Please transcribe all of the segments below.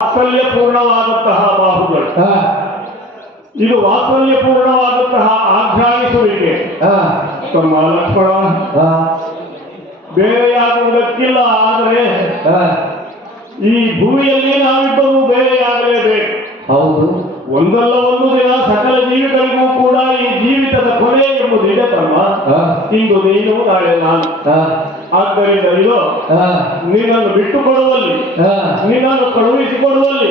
ವಾತ್ಸಲ್ಯಪೂರ್ಣವಾದಂತಹ ಬಾಹುಗಳು, ಇದು ವಾತ್ಸಲ್ಯಪೂರ್ಣವಾದಂತಹ ಆಘ್ರಾಣಿಸುವಿಕೆ. ತಮ್ಮ ಲಕ್ಷ್ಮಣ ಬೇರೆಯಾಗುವುದಕ್ಕಿಲ್ಲ, ಆದರೆ ಈ ಭೂಮಿಯಲ್ಲಿ ನಾವಿಬ್ಬರು ಬೇರೆಯಾಗಲೇಬೇಕು. ಹೌದು, ಒಂದಲ್ಲ ಒಂದು ದಿನ ಸಕಲ ಜೀವಿಗಳಿಗೂ ಕೂಡ ಈ ಜೀವಿತದ ಕೊನೆ ಎಂಬುದಿದೆ ತಮ್ಮ. ಇಂದು ನೀನು, ನಾಳೆ ನಾನು. ಆದ್ದರಿಂದ ಇದು ನಿನ್ನನ್ನು ಬಿಟ್ಟುಕೊಡುವಲ್ಲಿ, ನಿನ್ನನ್ನು ಕಳುಹಿಸಿಕೊಡುವಲ್ಲಿ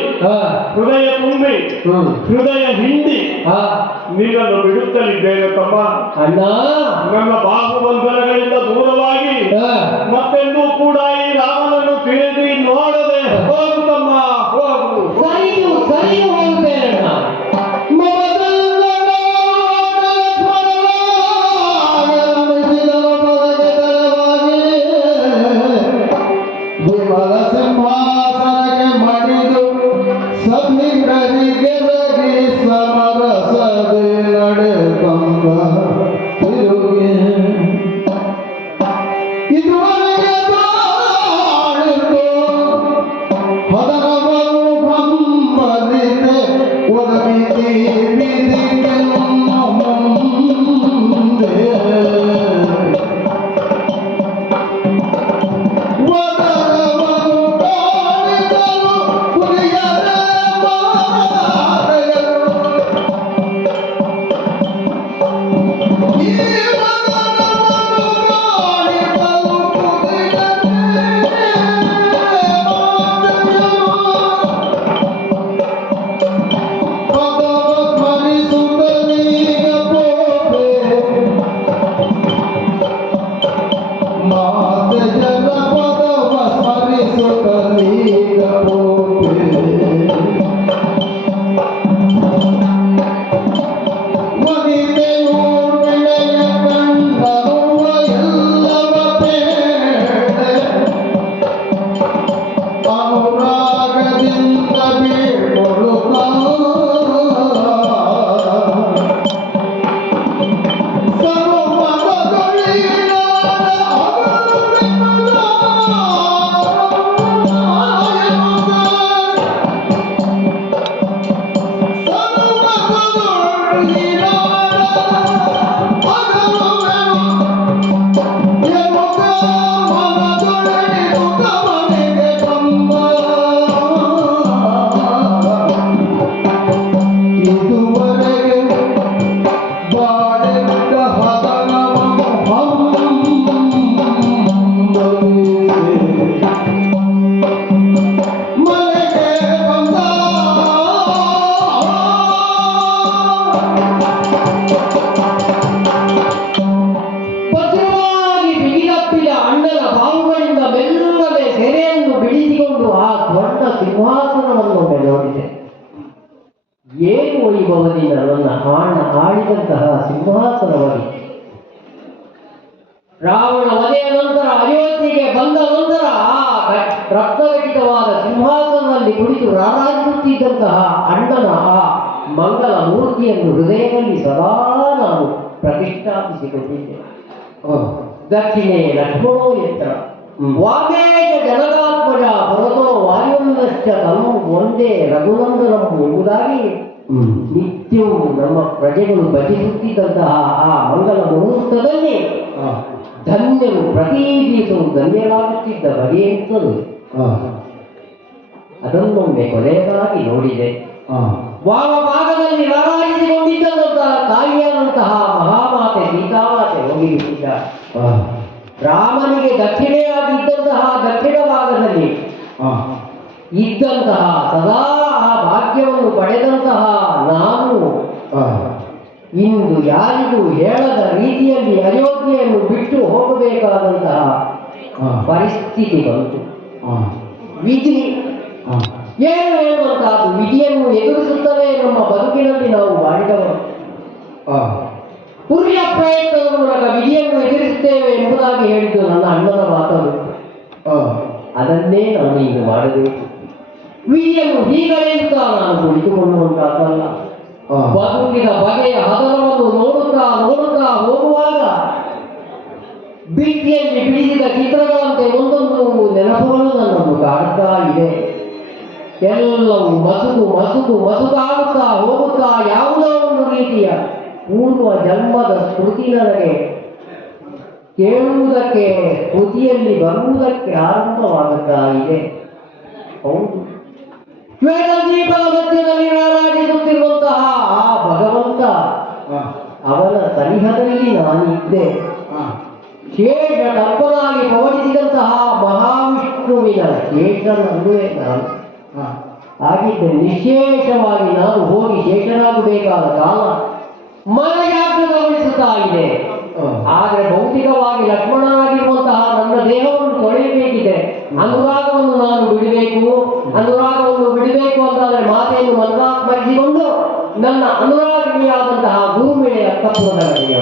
ಹೃದಯ ತುಂಬಿ ಹೃದಯ ಹಿಂಡಿ ನಿನ್ನನ್ನು ಬಿಡುತ್ತಲಿದ್ದೇನೆ ತಮ್ಮ. ಅಣ್ಣ, ನನ್ನ ಬಾಹುಬಂಧನಗಳಿಂದ ದೂರವಾಗಿ ಮತ್ತೆಂದೂ ಕೂಡ ಈ ರಾಮನನ್ನು ತಿರುಗಿ ನೋಡದೆ ಹೋಗು ತಮ್ಮ, ಹೋಗು. ಸರಿಯು ಸರಿಯು ಹೋಗುತ್ತೇನೆ ಏನು ವೈಭವದಿಂದ ನನ್ನ ಆಳಿದಂತಹ ಸಿಂಹಾಸನವಾಗಿ ರಾವಣ ವಧೆಯ ನಂತರ ಅಯೋಧ್ಯೆಗೆ ಬಂದ ನಂತರ ರತ್ನಘಟಿತವಾದ ಸಿಂಹಾಸನದಲ್ಲಿ ಕುಳಿತು ರಾರಾಜಿಸುತ್ತಿದ್ದಂತಹ ಅಣ್ಣನ ಆ ಮಂಗಲ ಮೂರ್ತಿಯನ್ನು ಹೃದಯದಲ್ಲಿ ಸದಾ ನಾನು ಪ್ರತಿಷ್ಠಾಪಿಸಿಕೊಂಡಿದ್ದೆ. ದಕ್ಷಿಣೆ ಲಕ್ಷ್ಮಣೋ ಎತ್ತರ ವಾಮೇಶ ಜನಕಾತ್ಮಜ ಭರತೋ ವಾಯುನಶ್ಚ ತನು ಒಂದೇ ರಘುನಂದನಂ ಎಂಬುದಾಗಿ ನಿತ್ಯವೂ ನಮ್ಮ ಪ್ರಜೆಗಳು ಭಜಿಸುತ್ತಿದ್ದಂತಹ ಆ ಮಂಗಲ ಮುಹೂರ್ತದಲ್ಲಿ ಧನ್ಯರು ಪ್ರತಿ ದಿವಸವೂ ಧನ್ಯರಾಗುತ್ತಿದ್ದ ಬಗೆಯಂತದ್ದು ಅದನ್ನೊಮ್ಮೆ ಕೊನೆಯದಾಗಿ ನೋಡಿದೆ. ವಾಮಭಾಗದಲ್ಲಿ ರಾರಾಜಿಸಿಕೊಂಡಿದ್ದಂತಹ ತಾಯಿಯಾದಂತಹ ಮಹಾಮಾತೆ ಸೀತಾಮಾತೆ ಹೋಗಿಬಿಟ್ಟಿದ್ದ. ರಾಮನಿಗೆ ದಕ್ಷಿಣೆಯಾಗಿದ್ದಂತಹ ದಕ್ಷಿಣ ಭಾಗದಲ್ಲಿ ಇದ್ದಂತಹ ಸದಾ ಆ ಭಾಗ್ಯವನ್ನು ಪಡೆದಂತಹ ನಾನು ಇಂದು ಯಾರಿಗೂ ಹೇಳದ ರೀತಿಯಲ್ಲಿ ಅಯೋಧ್ಯೆಯನ್ನು ಬಿಟ್ಟು ಹೋಗಬೇಕಾದಂತಹ ಪರಿಸ್ಥಿತಿ ಬಂತು. ವಿಧಿ ಏನು ಹೇಳುವಂತಹದ್ದು, ವಿಧಿಯನ್ನು ಎದುರಿಸುತ್ತಲೇ ನಮ್ಮ ಬದುಕಿನಲ್ಲಿ ನಾವು ಮಾಡಿದವರು. ಪುರುಷ ಪ್ರಯತ್ನದ ಮೂಲಕ ವಿಧಿಯನ್ನು ಎದುರಿಸುತ್ತೇವೆ ಎಂಬುದಾಗಿ ಹೇಳಿದ್ದು ನನ್ನ ಅಣ್ಣನ ಮಾತನ್ನು. ಅದನ್ನೇ ನಾನು ಈಗ ಮಾಡಬೇಕು. ವಿಧಿಯನ್ನು ಹೀಗಳೆಯುತ್ತಾ ನಾನು ಕುಳಿತುಕೊಳ್ಳುವಂತಾಗಲ್ಲ. ಬದುಕಿನ ಬಗೆಯ ಹದರವನ್ನು ನೋಡುತ್ತಾ ನೋಡುತ್ತಾ ಹೋಗುವಾಗ ಭಿತ್ತಿಯಲ್ಲಿ ಬಿಡಿಸಿದ ಚಿತ್ರಗಳಂತೆ ಒಂದೊಂದು ನೆನಪುಗಳು ನನ್ನನ್ನು ಕಾಡುತ್ತಾ ಇದೆ. ಎಲ್ಲವೂ ಮಸುಕಾಗುತ್ತಾ ಹೋಗುತ್ತಾ ಯಾವುದೋ ಒಂದು ರೀತಿಯ ಪೂರ್ವ ಜನ್ಮದ ಸ್ಮೃತಿ ನನಗೆ ಕೇಳುವುದಕ್ಕೆ ಸ್ಮೃತಿಯಲ್ಲಿ ಬರುವುದಕ್ಕೆ ಆರಂಭವಾಗುತ್ತಾ ಇದೆ. ಹೌದು, ಶ್ವೇತದೀಪದ ಮಧ್ಯದಲ್ಲಿ ರಾರಾಜಿಸುತ್ತಿರುವಂತಹ ಆ ಭಗವಂತ, ಅವನ ಸನಿಹದಲ್ಲಿ ನಾನಿದ್ದೆ. ಶೇಷ ಕಲ್ಪನಾಗಿ ಪವಡಿಸಿದಂತಹ ಮಹಾವಿಷ್ಣುವಿನ ಶೇಷನಲ್ಲೇ ನಾನು ಹಾಗಿದ್ದೆ. ನಿಶೇಷವಾಗಿ ನಾನು ಹೋಗಿ ಶೇಷನಾಗಬೇಕಾದ ಕಾಲ ಮನೆಯಾಗ್ರಹಿಸುತ್ತಾ ಇದೆ. ಆದರೆ ಭೌತಿಕವಾಗಿ ಲಕ್ಷ್ಮಣನಾಗಿರುವಂತಹ ನನ್ನ ದೇಹವನ್ನು ತೊಳೆಯಬೇಕಿದೆ. ಅನುರಾಗವನ್ನು ನಾನು ಬಿಡಬೇಕು. ಅನುರಾಗವನ್ನು ಬಿಡಬೇಕು ಅಂತಾದರೆ ಮಾತೆಯನ್ನು ಮನಸ್ಮರಿಸಿಕೊಂಡು ನನ್ನ ಅನುರಾಗಿಯಾದಂತಹ ಭೂಮಿಯ ತತ್ವಗಳಿಗೆ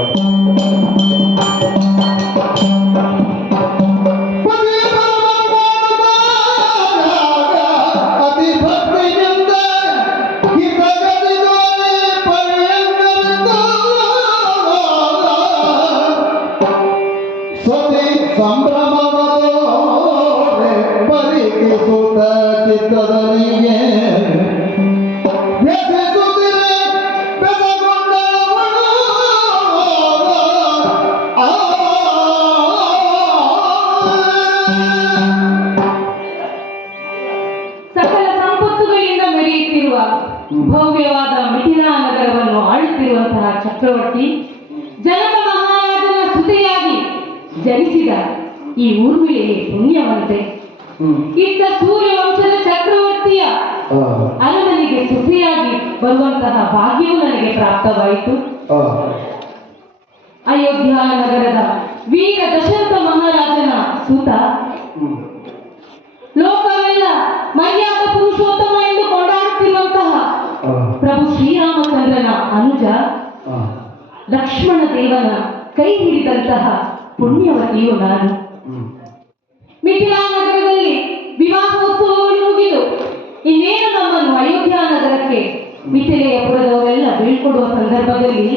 ಚಿತ್ತದರಿಗೆ ಸಕಲ ಸಂಪತ್ತುಗಳಿಂದ ಮೆರೆಯುತ್ತಿರುವ ಭವ್ಯವಾದ ಮಿಥಿಲಾ ನಗರವನ್ನು ಆಳುತ್ತಿರುವಂತಹ ಚಕ್ರವರ್ತಿ ಜನಕ ಮಹಾರಾಜನ ಸುತೆಯಾಗಿ ಜನಿಸಿದ ಈ ಊರ್ಮಿಳೆಗೆ ಪುಣ್ಯವಂತೆ. ಇತ್ತ ಸೂರ್ಯವಂಶದ ಚಕ್ರವರ್ತಿಯ ಅರಮನೆಗೆ ಸುತೆಯಾಗಿ ಬರುವಂತಹ ಭಾಗ್ಯವೂ ನನಗೆ ಪ್ರಾಪ್ತವಾಯಿತು. ಅಯೋಧ್ಯ ನಗರದ ವೀರ ದಶರಥ ಮಹಾರಾಜನ ಸುತ, ಲೋಕವೆಲ್ಲ ಮರ್ಯಾದ ಪುರುಷೋತ್ತಮ ಎಂದು ಕೊಂಡಾಡುತ್ತಿರುವಂತಹ ಪ್ರಭು ಶ್ರೀರಾಮಚಂದ್ರನ ಅನುಜ ಲಕ್ಷ್ಮಣ ದೇವನ ಕೈ ಹಿಡಿದಂತಹ ಪುಣ್ಯವತಿಯು ನಾನು. ಮಿಥಿಲಾ ನಗರದಲ್ಲಿ ವಿವಾಹೋತ್ಸವವನ್ನು ಮುಗಿದು ಇನ್ನೇನು ನಮ್ಮನ್ನು ಅಯೋಧ್ಯ ನಗರಕ್ಕೆ ಮಿಥಿಲೆಯ ಪುರದವರೆಲ್ಲ ಬೀಳ್ಕೊಡುವ ಸಂದರ್ಭದಲ್ಲಿ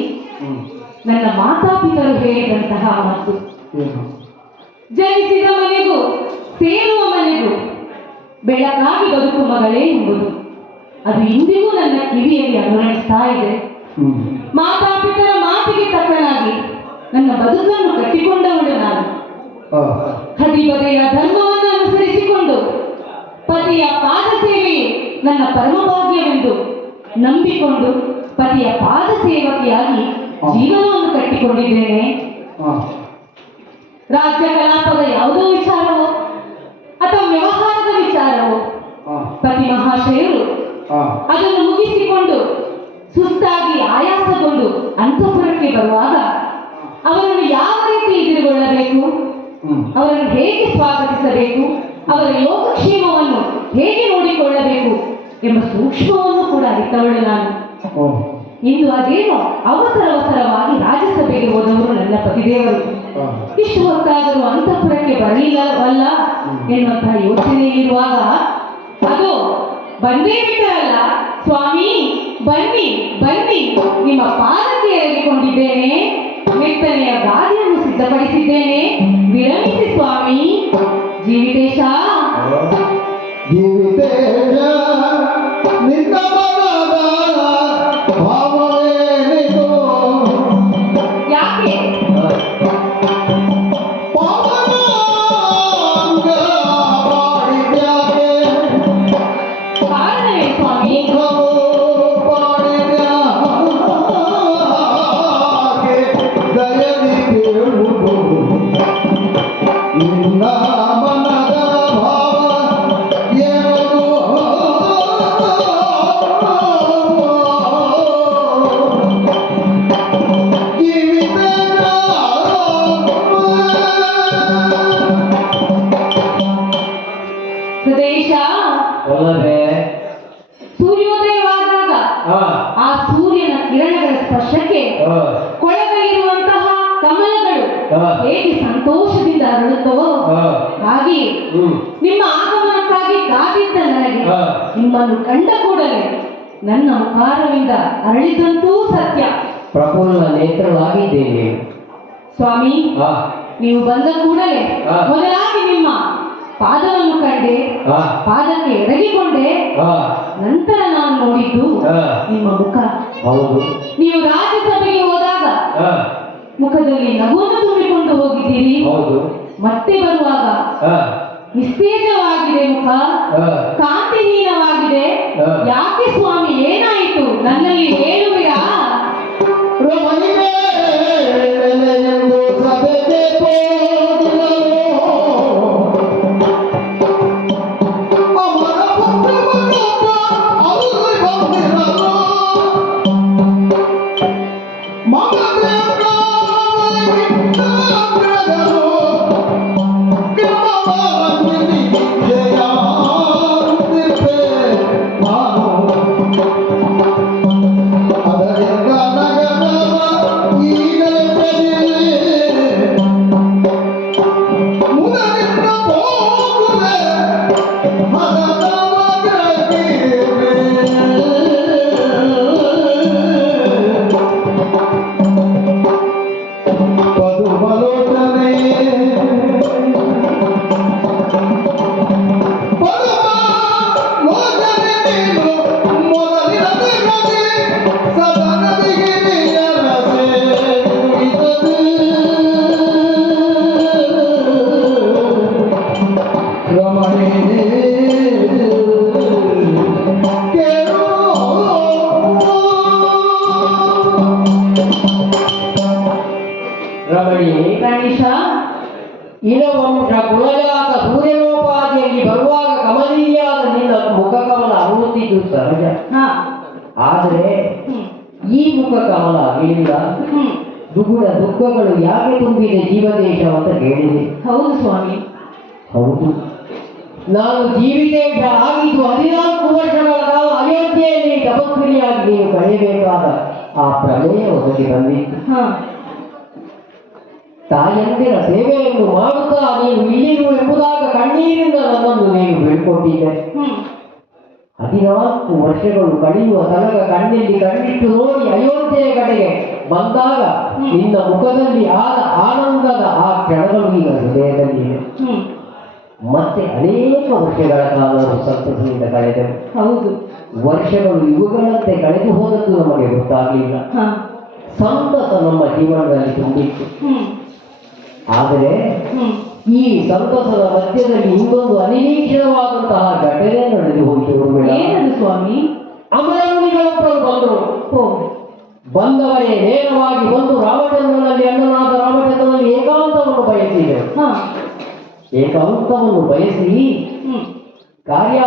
ನನ್ನ ಮಾತಾಪಿತರು ಹೇಳಿದಂತಹ ಮಾತು, ಜನಿಸಿದ ಮನೆಗೂ ಸೇರುವ ಮನೆಗೂ ಬೆಳಕಾಗಿ ಬದುಕು ಮಗಳೇ ಎಂಬುದು ಅದು ಇಂದಿಗೂ ನನ್ನ ಕಿವಿಯಲ್ಲಿ ಅನುರಣಿಸ್ತಾ ಇದೆ. ಮಾತಾಪಿತರ ಮಾತಿಗೆ ತಕ್ಕನಾಗಿ ನನ್ನ ಬದುಕನ್ನು ಕಟ್ಟಿಕೊಂಡವಳು ನಾನು. ಹದಿಬದೆಯ ಧರ್ಮವನ್ನು ಅನುಸರಿಸಿಕೊಂಡು ಪತಿಯ ಪಾದ ಸೇವೆಯೇ ನನ್ನ ಪರಮಭಾಗ್ಯವೆಂದು ನಂಬಿಕೊಂಡು ಪತಿಯ ಪಾದ ಸೇವಕಿಯಾಗಿ ಜೀವನವನ್ನು ಕಟ್ಟಿಕೊಂಡಿದ್ದೇನೆ. ರಾಜ್ಯ ಕಲಾಪದ ಯಾವುದೋ ವಿಚಾರವೋ ಅಥವಾ ವ್ಯವಹಾರದ ವಿಚಾರವೋ ಪತಿ ಮಹಾಶಯರು ಅದನ್ನು ಮುಗಿಸಿಕೊಂಡು ಸುಸ್ತಾಗಿ ಆಯಾಸಗೊಂಡು ಅಂತಃಪುರಕ್ಕೆ ಬರುವಾಗ ಅವರನ್ನು ಯಾವ ರೀತಿ ಎದುರುಗೊಳ್ಳಬೇಕು, ಅವರನ್ನು ಹೇಗೆ ಸ್ವಾಗತಿಸಬೇಕು, ಅವರ ಯೋಗಕ್ಷೇಮವನ್ನು ಹೇಗೆ ನೋಡಿಕೊಳ್ಳಬೇಕು ಎಂಬ ಸೂಕ್ಷ್ಮವನ್ನು ಕೂಡ ಅರಿತವಳು ನಾನು. ಇಂದು ಅದೇನೋ ಅವಸರವಾಗಿ ರಾಜ್ಯಸಭೆಗೆ ಹೋದವರು ನನ್ನ ಪತಿದೇವರು. ಇಷ್ಟು ಹೊತ್ತಾದರೂ ಅಂತಃಪುರಕ್ಕೆ ಬರಲಿಲ್ಲವಲ್ಲ ಎನ್ನುವಂತಹ ಯೋಚನೆಯಲ್ಲಿರುವಾಗ ಅದು ಬಂದೇ ಬಿಟ್ಟರಲ್ಲ, ಸ್ವಾಮಿ ಬನ್ನಿ ಬನ್ನಿ, ನಿಮ್ಮ ಪಾದಕ್ಕೆ ಎರಗಿಕೊಂಡಿದ್ದೇನೆ, ಮೆತ್ತನೆಯ ಗಾದಿಯನ್ನು ಸಿದ್ಧಪಡಿಸಿದ್ದೇನೆ, ವಿರಮಿಸಿ ಸ್ವಾಮಿ. ಜೀವಿತೇಶ ಜೀವಿತೇಶ ನಿನ್ನ ಮನದ ಭಾವವೇನಿದು? ಯಾಕೆ ಪವನಾಂಗ ಮಾಡಿದ್ಯಾಕೆ? ಕಾರಣವೇ ಸ್ವಾಮಿ? ಮುಖವು ಮಾಡಿದ್ಯಾಕೆ? ದಯದಿ ಕೇಳುವುದು ನಿನ್ನ ಮನದ ಭಾವ ಏನದು? ಪ್ರದೇಶ ಸೂರ್ಯೋದಯವಾದಾಗ ಆ ಸೂರ್ಯನ ಕಿರಣಗಳ ಸ್ಪರ್ಶಕ್ಕೆ ಕೊಳಗಲ್ಲಿರುವಂತಹ ಕಮಲಗಳು ಹೇಗೆ ಸಂತೋಷದಿಂದ ಅರಳುತ್ತವೋ ಹಾಗೆ ನಿಮ್ಮ ಆಗಮನಕ್ಕಾಗಿ ಕಾದಿದ್ದ ನನಗೆ ನಿಮ್ಮನ್ನು ಕಂಡ ಕೂಡಲೇ ನನ್ನ ಮುಖಾರವಿಂದ ಅರಳಿದಂತೂ ಸತ್ಯ. ಪ್ರಫುಲ್ಲ ನೇತ್ರವಾಗಿದ್ದೇನೆ ಸ್ವಾಮಿ, ನೀವು ಬಂದ ಕೂಡಲೇ ಮೊದಲಾಗಿ ನಿಮ್ಮ ಪಾದವನ್ನು ಕಂಡೆ, ಆ, ಪಾದಕ್ಕೆ ಎರಗಿಕೊಂಡೆ. ಆ, ನಂತರ ನಾನು ನೋಡಿದ್ದು ಆ, ನಿಮ್ಮ ಮುಖ. ಹೌದು. ನೀವು ರಾಜ್ಯಸಭೆಗೆ ಹೋದಾಗ ಆ, ಮುಖದಲ್ಲಿ ನಗುವನ್ನು ತುಂಬಿಕೊಂಡು ಹೋಗಿದ್ದೀರಿ. ಹೌದು. ಮತ್ತೆ ಬರುವಾಗ ಆ, ನಿಸ್ತೇಜವಾಗಿದೆ ಮುಖ, ಆ, ಕಾಂತಿಹೀನವಾಗಿದೆ. ಆ. ಯಾಕೆ ಸ್ವಾಮಿ, ಏನಾಯಿತು? ನನ್ನಲ್ಲಿ ಹೇಳುವಿರಾ? ರಮಣಿಯೆಂದು ಸಭೆಗೆ ಹೋದೆನು. ಅಮರ ಪುತ್ರನೊಬ್ಬ ಅಲ್ಲಿ ಬಂದಿರಲು. ಮಗದೇವರಾಗಲು ಕ್ರಮವಾಗಿ ಜಯಾಂತಿರ್ಪೆ ನಾನು. ಅದರಿಂದ ನಗರವ ಈಗಲೇ ತೆಗೆಯಿರಿ. ಮುದರಿಂದ ಹೋಗುವೆ ಮಗದವರಾಗಿರುವೆ. ಪದುಮಲೋಚನೆ ಪದುಮಲೋಚನೆ ನೀನು ಮೊದಲಿನದೆ ಗತಿ ಸದನದಿಗೆ ನೀಯನ ಸೇರಿದುದು. ರಮಣಿ ಕೇಳು. ರಮಣಿ, ಗಣೇಶ, ಇನವಂಶ ಕುಲಜಾತ ಸೂರ್ಯೋಪಾದಿಯಲ್ಲಿ ಬರುವಾಗ ಕಮನೀಯಾದ ನಿನ್ನ ಮುಖಕಮಲ ಅರುಳುತ್ತಿದ್ದು ಸಹಜ. ಹಾ, ಆದರೆ ಈ ಮುಖಕಮಲ ಇಲ್ಲ. ದುಗುಡ ದುಃಖಗಳು ಯಾಕೆ ತುಂಬಿದೆ ಜೀವದೇಶ ಅಂತ ಕೇಳಿದೆ. ಹೌದು ಸ್ವಾಮಿ. ಹೌದು, ನಾನು ಜೀವಿತೇಶ ಆಗಿದ್ದು 14 ವರ್ಷಗಳ ಕಾಲ ಅಯೋಧ್ಯೆಯಲ್ಲಿ ತಪಸ್ವಿನಿಯಾಗಿ ನೀನು ಕಳೆಯಬೇಕಾದ ಆ ಪ್ರಮೇಯ ಒದಗಿ ಬಂದಿತ್ತು. ಹಾ, ತಾಯಂದಿರ ಸೇವೆಯನ್ನು ಮಾಡುತ್ತಾ ನೀನು ಇಲ್ಲಿರು ಎಂಬುದಾಗಿ ಕಣ್ಣೀರಿಂದ ನನ್ನನ್ನು ನೀನು ಬೀಳ್ಕೊಟ್ಟಿದ್ದೆ. 14 ವರ್ಷಗಳು ಕಳೆಯುವ ತನಕ ಕಣ್ಣಲ್ಲಿ ಕಣ್ಣಿಟ್ಟು ನೋಡಿ ಅಯೋಧ್ಯೆಯ ಕಡೆಗೆ ಬಂದಾಗ ನಿನ್ನ ಮುಖದಲ್ಲಿ ಆದ ಆನಂದದ ಆ ಕ್ಷಣಗಳು ಈಗ ಹೃದಯದಲ್ಲಿವೆ. ಮತ್ತೆ ಅನೇಕ ವರ್ಷಗಳ ಕಾಲ ಸಂತಸದಿಂದ ಕಳೆದೆವು. ಹೌದು. ವರ್ಷಗಳು ಯುಗಗಳಂತೆ ಕಳೆದು ಹೋದದ್ದು ನಮಗೆ ಗೊತ್ತಾಗಲಿಲ್ಲ. ಹಾ, ಸಂತಸ ನಮ್ಮ ಜೀವನದಲ್ಲಿ ತುಂಬಿತ್ತು. ಆದರೆ ಈ ಸಂತಸದ ಮಧ್ಯದಲ್ಲಿ ಇನ್ನೊಂದು ಅನಿರೀಕ್ಷಿತವಾದಂತಹ ಘಟನೆ ನಡೆದು ಹೋಯಿತು. ಏನದು ಸ್ವಾಮಿ? ಅಮರಮುನಿಗಳೊಬ್ಬರು ಬಂದರು. ಬಂದವರೇ ನೇರವಾಗಿ ಬಂದು ರಾಮಚಂದ್ರನಲ್ಲಿ, ಅಣ್ಣನಾದ ರಾಮಚಂದ್ರನಲ್ಲಿ ಏಕಾಂತವನ್ನು ಬಯಸಿದರು. ಹಾ, ಏಕಾಂತವನ್ನು ಬಯಸಿ ಕಾರ್ಯ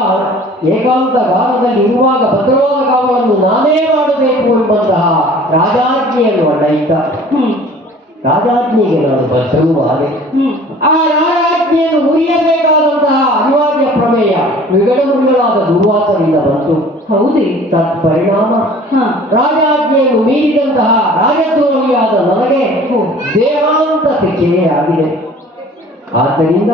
ಏಕಾಂತಗಾರದಲ್ಲಿ ಇರುವಾಗ ಭದ್ರವಾದ ಕಾಮವನ್ನು ನಾನೇ ಮಾಡಬೇಕು ಎಂಬಂತಹ ರಾಜಾಜ್ಞೆಯನ್ನು ಅಡ್ಡಯಿತ. ರಾಜಾಜ್ಞೆಗೆ ನಾನು ಬದ್ಧವೂ ಆದೆ. ಆ ರಾಜಾಜ್ಞೆಯನ್ನು ಮುರಿಯಬೇಕಾದಂತಹ ಅನಿವಾರ್ಯ ಪ್ರಮೇಯ ವಿಗಡಮುರಿಗಳಾದ ದುರ್ವಾಸರಿಂದ ಬಂತು. ಹೌದೇ? ತತ್ಪರಿಣಾಮ ಹಾ, ರಾಜಾಜ್ಞೆಯನ್ನು ಮೀರಿದಂತಹ ರಾಜದ್ರೋಹಿಯಾದ ನನಗೆ ದೇಹಾಂತ ಶಿಕ್ಷೆಯೇ ಆಗಿದೆ. ಆದ್ದರಿಂದ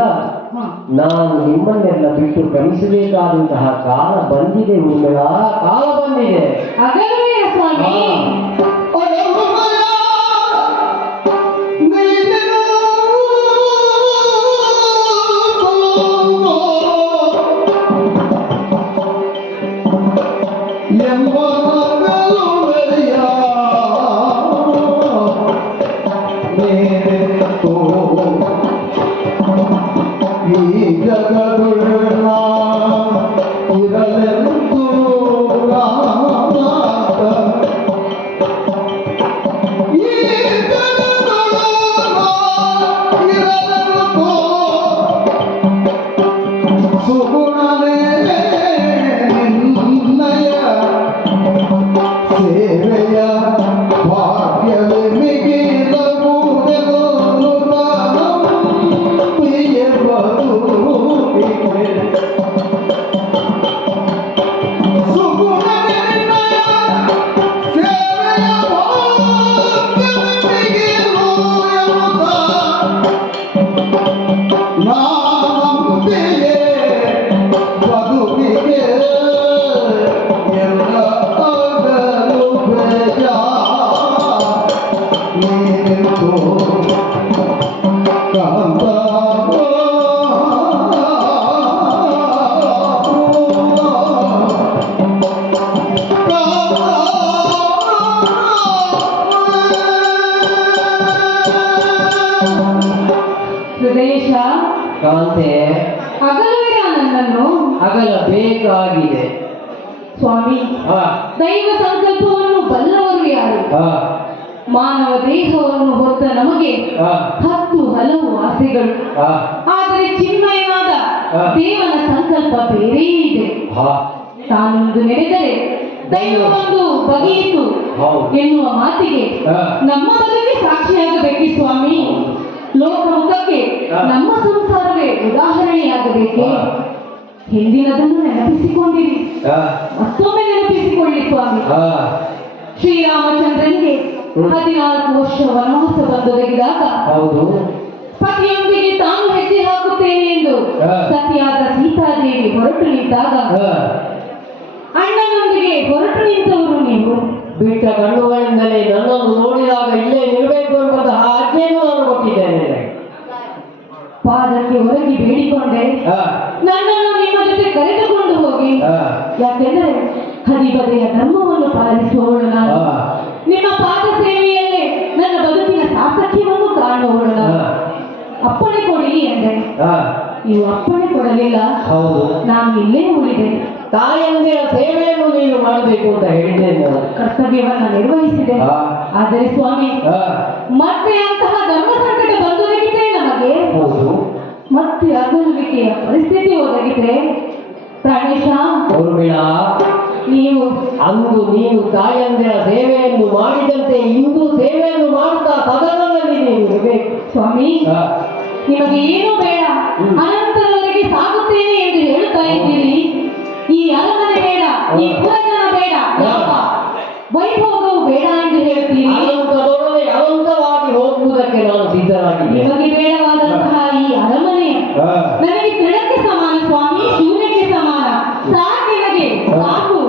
ನಾನು ನಿಮ್ಮನ್ನೆಲ್ಲ ಬಿಟ್ಟು ಕ್ರಮಿಸಬೇಕಾದಂತಹ ಕಾಲ ಬಂದಿದೆ. ಉಳ್ಳ ಕಾಲ ಬಂದಿದೆ. ಅಗಲ್ವೇ ಸ್ವಾಮಿ? ಈ ಜಗದುಳ್ಳ ಇರಲೆಂದು ಬೇಕಾಗಿದೆ. ಸ್ವಾಮಿ, ಆ, ದೈವ ಸಂಕಲ್ಪವನ್ನು ಬಲ್ಲವರು ಯಾರು? ಆ, ಮಾನವ ದೇಹವನ್ನು ಹೊತ್ತ ನಮಗೆ ಆ, 10 ಹಲವು ಆಸೆಗಳು. ಆ, ಆದರೆ ಚಿನ್ಮಯನಾದ ದೇವನ ಸಂಕಲ್ಪ ಬೇರೆ ಇದೆ. ಆ, ತಾನೊಂದು ನಡೆದರೆ ದೈವವೊಂದು ಬಗೆಯಿತು ಹೌದು. ಎನ್ನುವ ಮಾತಿಗೆ ಆ. ನಮ್ಮ ಬದುಕಿ ಸಾಕ್ಷಿಯಾಗಬೇಕೆ ಸ್ವಾಮಿ? ಲೋಕಮುಖಕ್ಕೆ ನಮ್ಮ ಸಂಸಾರವೇ ಉದಾಹರಣೆಯಾಗಬೇಕೆ? ಆ. ಹಿಂದಿನದನ್ನು ನೆನಪಿಸಿಕೊಂಡಿರಿ, ಆ, ಮತ್ತೊಮ್ಮೆ ನೆನಪಿಸಿಕೊಳ್ಳಿ ಸ್ವಾಮಿ. ಆ, ಶ್ರೀರಾಮಚಂದ್ರನಿಗೆ 14 ವರ್ಷ ವನವಾಸ ಬಂದೊದಗಿದಾಗ ಹೌದು. ಪತಿಯೊಂದಿಗೆ ತಾನು ಹೆಜ್ಜೆ ಹಾಕುತ್ತೇನೆ ಎಂದು ಸತಿಯಾದ ಸೀತಾದೇವಿ ಹೊರಟು ನಿಂತಾಗ ಆ, ಅಣ್ಣನೊಂದಿಗೆ ಹೊರಟು ನಿಂತವರು ನೀವು. ಬಿಟ್ಟ ಕಣ್ಣುಗಳಿಂದಲೇ ನನ್ನನ್ನು ನೋಡಿದಾಗ ಇಲ್ಲೇ ನಿಲ್ಲಬೇಕು ಎಂಬಂತಹ ಆಜ್ಞೆಯನ್ನು ನಾನು ಕೊಟ್ಟಿದ್ದೇನೆ. ಪಾದಕ್ಕೆ ಒರಗಿ ಬೇಡಿಕೊಂಡೆ, ಆ, ನನ್ನನ್ನು ನಿಮ್ಮ ಜೊತೆ ಕರೆದುಕೊಂಡು ಹೋಗಿ. ಆ, ಯಾಕೆಂದರೆ ಹದಿಬದೆಯ ಧರ್ಮವನ್ನು ಪಾಲಿಸುವವಳು ನಾನು. ಆ. ನಿಮ್ಮ ಪಾದ ಸೇವೆಯಲ್ಲೇ ನನ್ನ ಬದುಕಿನ ಸಾರ್ಥಕ್ಯವನ್ನು ಕಾಣುವವಳು ನಾನು. ಆ. ಅಪ್ಪಣೆ ಕೊಡಿ ಎಂದೆ. ಆ, ನೀವು ಅಪ್ಪಣೆ ಕೊಡಲಿಲ್ಲ. ಹೌದು. ನಾನು ಇಲ್ಲೇ ಉಳಿದೆ. ತಾಯಂದಿರ ಸೇವೆಯನ್ನು ನೀನು ಮಾಡಬೇಕು ಅಂತ ಹೇಳಿದ್ದೇನೆ ನಾನು. ಕರ್ತವ್ಯವನ್ನ ನಿರ್ವಹಿಸಿದೆ. ಆ. ಆದರೆ ಸ್ವಾಮಿ, ಆ, ಮತ್ತೆ ಅಂತಹ ಧರ್ಮ ಸಂಕಟ ಬಂದೊದಗಿದ್ರೆ ನಮಗೆ, ಹೌದು. ಮತ್ತೆ ಅಗಲುವಿಕೆಯ ಪರಿಸ್ಥಿತಿ ಒದಗಿದ್ರೆ, ಪ್ರಾಣೇಶ, ಊರ್ಮಿಳಾ, ನೀವು ಅಂದು ನೀನು ತಾಯಂದಿರ ಸೇವೆಯನ್ನು ಮಾಡಿದಂತೆ ಇಂದು ಸೇವೆಯನ್ನು ಮಾಡುತ್ತಾ ಸದನದಲ್ಲಿ ನೀನು ಇರಬೇಕು. ಸ್ವಾಮಿ, ಆ, ನಿಮಗೆ ಏನೂ ಬೇಡ, ಅನಂತರವರೆಗೆ ಸಾಗುತ್ತೇನೆ ಎಂದು ಹೇಳುತ್ತಾ ಇದ್ದೀರಿ. ಈ ಅರಮನೆ ಬೇಡ, ಈ ಪುರಜನ ಬೇಡ, ಯಾವ ವೈಭೋಗವು ಬೇಡ ಎಂದು ಹೇಳ್ತೀರಿ. ಅನಂತದೊಡನೆ ಅನಂತವಾಗಿ ಹೋಗುವುದಕ್ಕೆ ನಾನು ಸಿದ್ಧನಾಗಿದ್ದೇನೆ. ನಿಮಗೆ ಬೇಡವಾದಂತಹ ಈ ಅರಮನೆ ಆ, ನನಗೆ ತಿಳಕ್ಕೆ ಸಮಾನ ಸ್ವಾಮಿ, ಶೂನ್ಯಕ್ಕೆ ಸಮಾನ. ಸಾಕು ನನಗೆ, ಸಾಕು.